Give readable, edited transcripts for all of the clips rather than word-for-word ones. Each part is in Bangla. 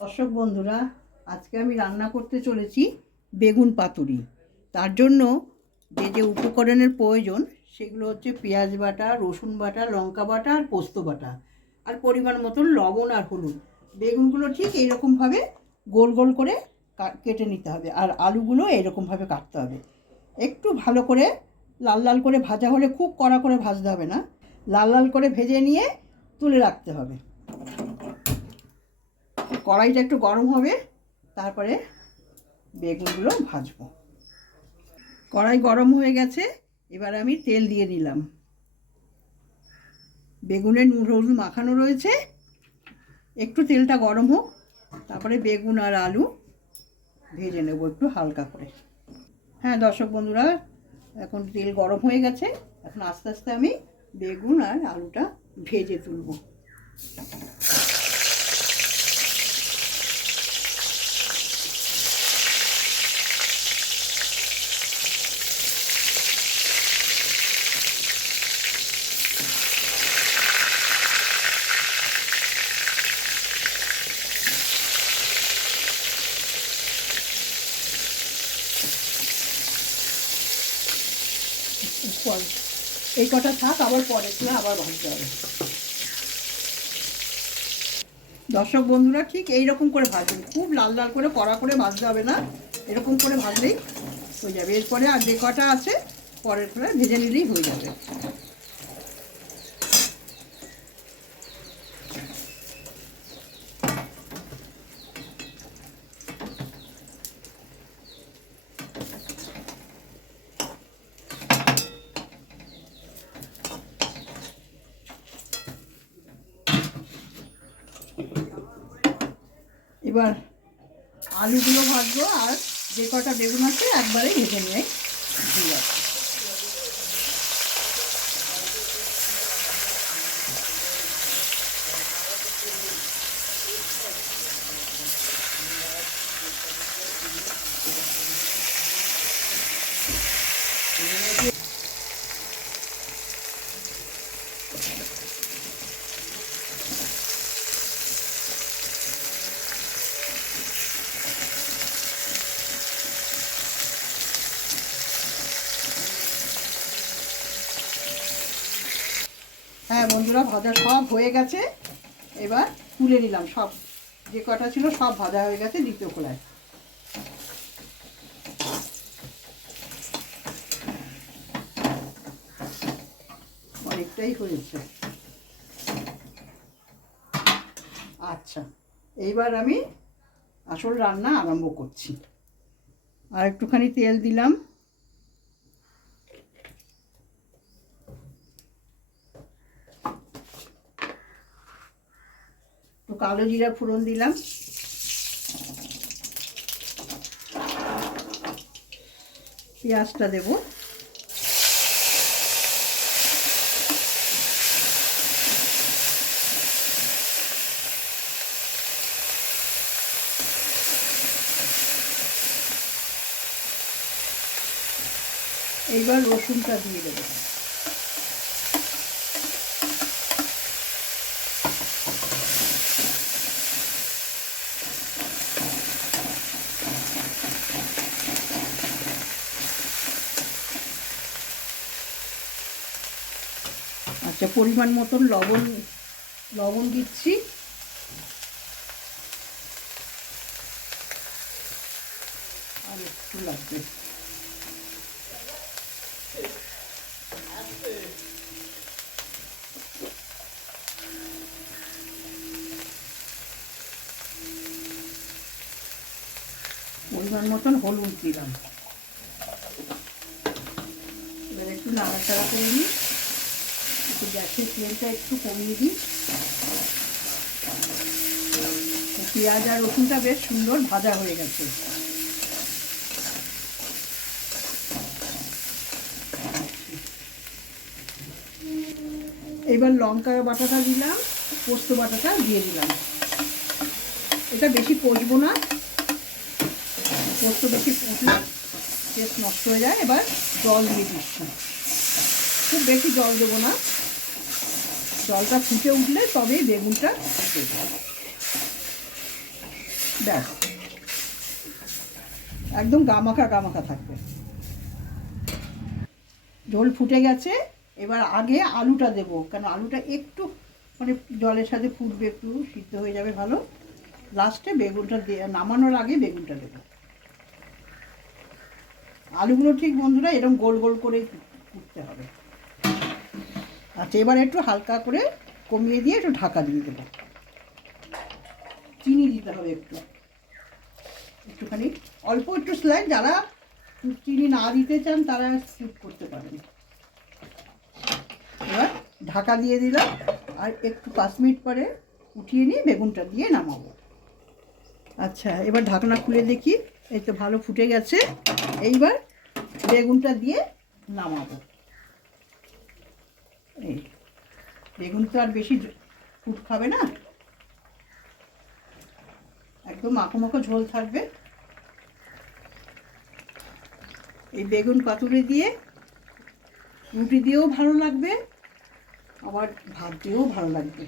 দর্শক বন্ধুরা, আজকে আমি রান্না করতে চলেছি বেগুন পাতুরি। তার জন্য যে যে উপকরণের প্রয়োজন সেগুলো হচ্ছে পেঁয়াজ বাটা, রসুন বাটা, লঙ্কা বাটা আর পোস্ত বাটা, আর পরিমাণ মতন লবণ আর হলুদ। বেগুনগুলো ঠিক এইরকমভাবে গোল গোল করে কেটে নিতে হবে, আর আলুগুলো এইরকমভাবে কাটতে হবে। একটু ভালো করে লাল লাল করে ভাজা হলে, খুব কড়া করে ভাজতে হবে না, লাল লাল করে ভেজে নিয়ে তুলে রাখতে হবে। কড়াইটা একটু গরম হবে, তারপরে বেগুনগুলো ভাজবো। কড়াই গরম হয়ে গেছে, এবার আমি তেল দিয়ে নিলাম। বেগুনে নুন হলুদ মাখানো রয়েছে, একটু তেলটা গরম হোক, তারপরে বেগুন আর আলু ভেজে নেব একটু হালকা করে। হ্যাঁ দর্শক বন্ধুরা, এখন তেল গরম হয়ে গেছে, এখন আস্তে আস্তে আমি বেগুন আর আলুটা ভেজে তুলব। এই কটা থাক, আবার পরে তুলে আবার ভাজতে হবে। দর্শক বন্ধুরা, ঠিক এইরকম করে ভাজবেন, খুব লাল লাল করে কড়া করে ভাজতে হবে না, এরকম করে ভাজলেই হয়ে যাবে। এরপরে আর যে কটা আছে পরের করে ভেজে নিলেই হয়ে যাবে। এবার আলুগুলো ভাজবো, আর যে কটা বেগুন আছে একবারেই ভেজে নিয়ে দিয়ে যাবো। হ্যাঁ বন্ধুরা, ভাজা সব হয়ে গেছে, এবার তুলে নিলাম। সব যে কটা ছিল সব ভাজা হয়ে গেছে দ্বিতীয় খোলায়। অনেকটাই হয়েছে। আচ্ছা, এইবার আমি আসল রান্না আরম্ভ করছি। আর একটুখানি তেল দিলাম, একটু কালো জিরা ফোড়ন দিলাম, পেঁয়াজটা দেব, এইবার রসুনটা দিয়ে দেবো। আচ্ছা, পরিমাণ মতন লবণ দিচ্ছি, আর একটু লাগবে। পরিমাণ মতন হলুদ দিলাম। এবার একটু নাড়াচাড়া করে নিই, একটু গ্যাসের ফ্লেমটা একটু কমিয়ে দিই। পেঁয়াজ আর রসুনটা বেশ সুন্দর ভাজা হয়ে গেছে। এবার লঙ্কা বাটাটা দিলাম, পোস্ত বাটাটা দিয়ে দিলাম। এটা বেশি কষবো না, পোস্ত বেশি কষলে টেস্ট নষ্ট হয়ে যায়। এবার জল দিয়ে দিচ্ছি, খুব বেশি জল দেবো না, জলটা ফুটে উঠলে তবেই বেগুনটা দেবো। ব্যাস, একদম গামাখা গামাখা থাকবে। ঝোল ফুটে গেছে, এবার আগে আলুটা দেবো, কারণ আলুটা একটু মানে জলের সাথে ফুটবে, একটু সিদ্ধ হয়ে যাবে ভালো। লাস্টে বেগুনটা নামানোর আগে বেগুনটা দেবো। আলুগুলো ঠিক বন্ধুরা এরকম গোল গোল করে কুটতে হবে। আচ্ছা, এবার একটু হালকা করে কমিয়ে দিয়ে একটু ঢাকা দিয়ে দেবো। চিনি দিতে হবে একটুখানি, অল্প একটু স্লাইড। যারা চিনি না দিতে চান তারা স্কিপ করতে পারেন। এবার ঢাকা দিয়ে দিলাম, আর একটু 5 মিনিট পরে উঠিয়ে নিয়ে বেগুনটা দিয়ে নামাবো। আচ্ছা, এবার ঢাকনা খুলে দেখি, এই তো ভালো ফুটে গেছে। এইবার বেগুনটা দিয়ে নামাবো। এই বেগুন তো আর বেশি ফুট খাবে না, একদম মাখো মাখো ঝোল থাকবে। এই বেগুন পাতুরি দিয়ে রুটি দিয়েও ভালো লাগবে, আবার ভাত দিয়েও ভালো লাগবে,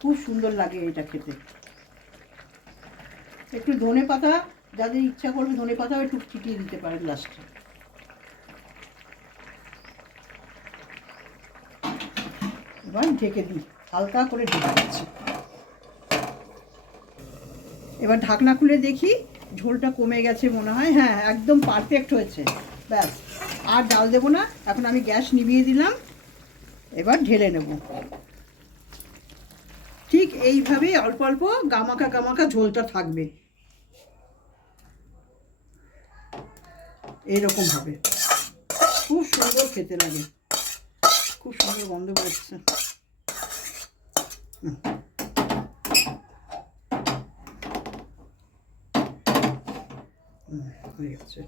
খুব সুন্দর লাগে এটা খেতে। একটু ধনে পাতা, যাদের ইচ্ছা করবে ধনে পাতাও একটু ছিটিয়ে দিতে পারেন লাস্টে। এবার ঢেকে দিই, হালকা করে ঢেকে দিচ্ছি। এবার ঢাকনা খুলে দেখি, ঝোলটা কমে গেছে মনে হয়। হ্যাঁ, একদম পারফেক্ট হয়েছে। ব্যাস, আর ডাল দেবো না। এখন আমি গ্যাস নিভিয়ে দিলাম, এবার ঢেলে নেব। ঠিক এইভাবেই অল্প অল্প গামাখা গামাখা ঝোলটা থাকবে, এইরকম হবে। খুব সুন্দর খেতে লাগে, খুব সুন্দর গন্ধ বেরোচ্ছে। হয়ে গেছে।